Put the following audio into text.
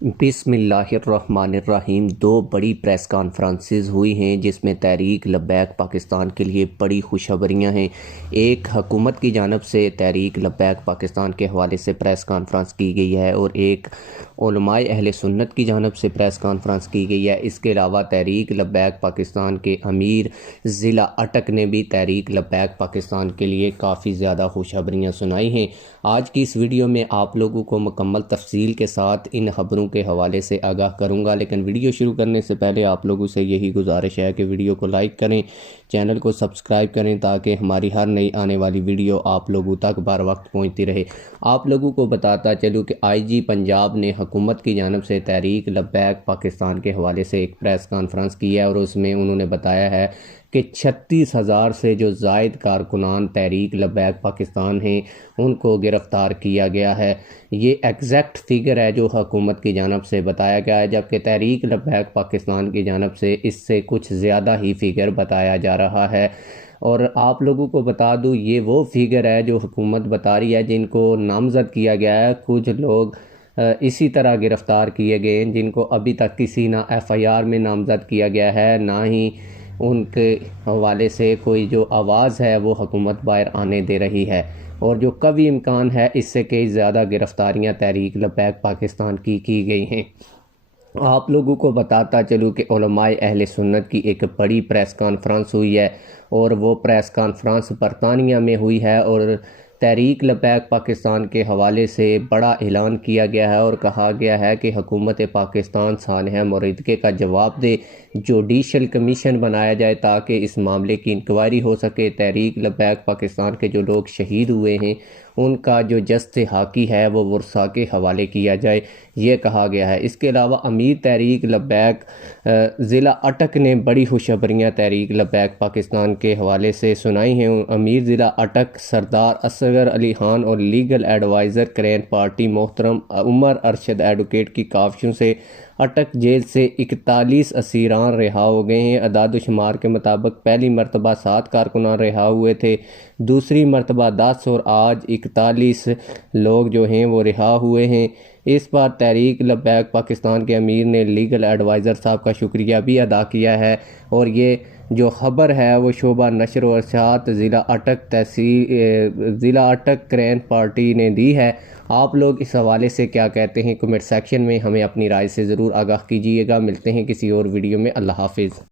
बिस्मिल्लाहिर्रहमानिर्रहीम। दो बड़ी प्रेस कॉन्फ्रेंसेस हुई हैं जिसमें तहरीक लब्बैक पाकिस्तान के लिए बड़ी खुशखबरियाँ हैं। एक हुकूमत की जानब से तहरीक लब्बैक पाकिस्तान के हवाले से प्रेस कॉन्फ्रेंस की गई है और एक उलमाए अहले सुन्नत की जानब से प्रेस कॉन्फ्रेंस की गई है। इसके अलावा तहरीक लब्बैक पाकिस्तान के अमीर ज़िला अटक ने भी तहरीक लब्बैक पाकिस्तान के लिए काफ़ी ज़्यादा खुशखबरियाँ सुनाई हैं। आज की इस वीडियो में आप लोगों को मुकम्मल तफसील के साथ इन खबरों के हवाले से आगाह करूंगा, लेकिन वीडियो शुरू करने से पहले आप लोगों से यही गुजारिश है कि वीडियो को लाइक करें, चैनल को सब्सक्राइब करें ताकि हमारी हर नई आने वाली वीडियो आप लोगों तक बर वक्त पहुँचती रहे। आप लोगों को बताता चलूँ कि IG पंजाब ने हुकूमत की जानब से तहरीक लब्बैक पाकिस्तान के हवाले से एक प्रेस कॉन्फ्रेंस की है और उसमें उन्होंने बताया है कि 36,000 से जो ज़ायद कारकुनान तहरीक लब्बैक पाकिस्तान हैं उनको गिरफ़्तार किया गया है। ये एग्जैक्ट फ़िगर है जो हुकूमत की जानब से बताया गया है, जबकि तहरीक लब्बैक पाकिस्तान की जानब से इससे कुछ ज़्यादा ही फ़िगर बताया जा रहा है। और आप लोगों को बता दूँ, ये वो फ़िगर है जो हुकूमत बता रही है जिनको नामज़द किया गया है। कुछ लोग इसी तरह गिरफ़्तार किए गए हैं जिनको अभी तक किसी ना FIR में नामज़द किया गया है, ना ही उनके हवाले से कोई जो आवाज़ है वो हुकूमत बाहर आने दे रही है। और जो कभी इम्कान है इससे कई ज़्यादा गिरफ़्तारियाँ तहरीक लब्बैक पाकिस्तान की गई हैं। आप लोगों को बताता चलूँ कि उलमाए अहले सुन्नत की एक बड़ी प्रेस कॉन्फ्रेंस हुई है और वो प्रेस कॉन्फ्रेंस बरतानिया में हुई है और तहरीक लब्बैक पाकिस्तान के हवाले से बड़ा ऐलान किया गया है और कहा गया है कि हुकूमत पाकिस्तान सानह मुरीदके का जवाब दे, जुडिशल कमीशन बनाया जाए ताकि इस मामले की इंक्वायरी हो सके। तहरीक लब्बैक पाकिस्तान के जो लोग शहीद हुए हैं उनका जो जस्ते हाकी है वो वर्सा के हवाले किया जाए, ये कहा गया है। इसके अलावा अमीर तहरीक लब्बैक ज़िला अटक ने बड़ी खुशखबरियाँ तहरीक लब्बैक पाकिस्तान के हवाले से सुनाई हैं। अमीर ज़िला अटक सरदार असगर अली खान और लीगल एडवाइज़र क्रैन पार्टी मोहतरम उमर अरशद एडवोकेट की काविशों से अटक जेल से 41 असीरान रिहा हो गए हैं। अदाद-ओ-शुमार के मुताबिक पहली मरतबा 7 कारकुनान रिहा हुए थे, दूसरी मरतबा 10 और आज 41 लोग जो हैं वो रिहा हुए हैं। इस बार तहरीक लब्बैक पाकिस्तान के अमीर ने लीगल एडवाइज़र साहब का शुक्रिया भी अदा किया है और ये जो ख़बर है वो शोबा नशर व इरशाद ज़िला अटक क्रैन पार्टी ने दी है। आप लोग इस हवाले से क्या कहते हैं कमेंट सेक्शन में हमें अपनी राय से ज़रूर आगाह कीजिएगा। मिलते हैं किसी और वीडियो में। अल्लाह हाफिज़।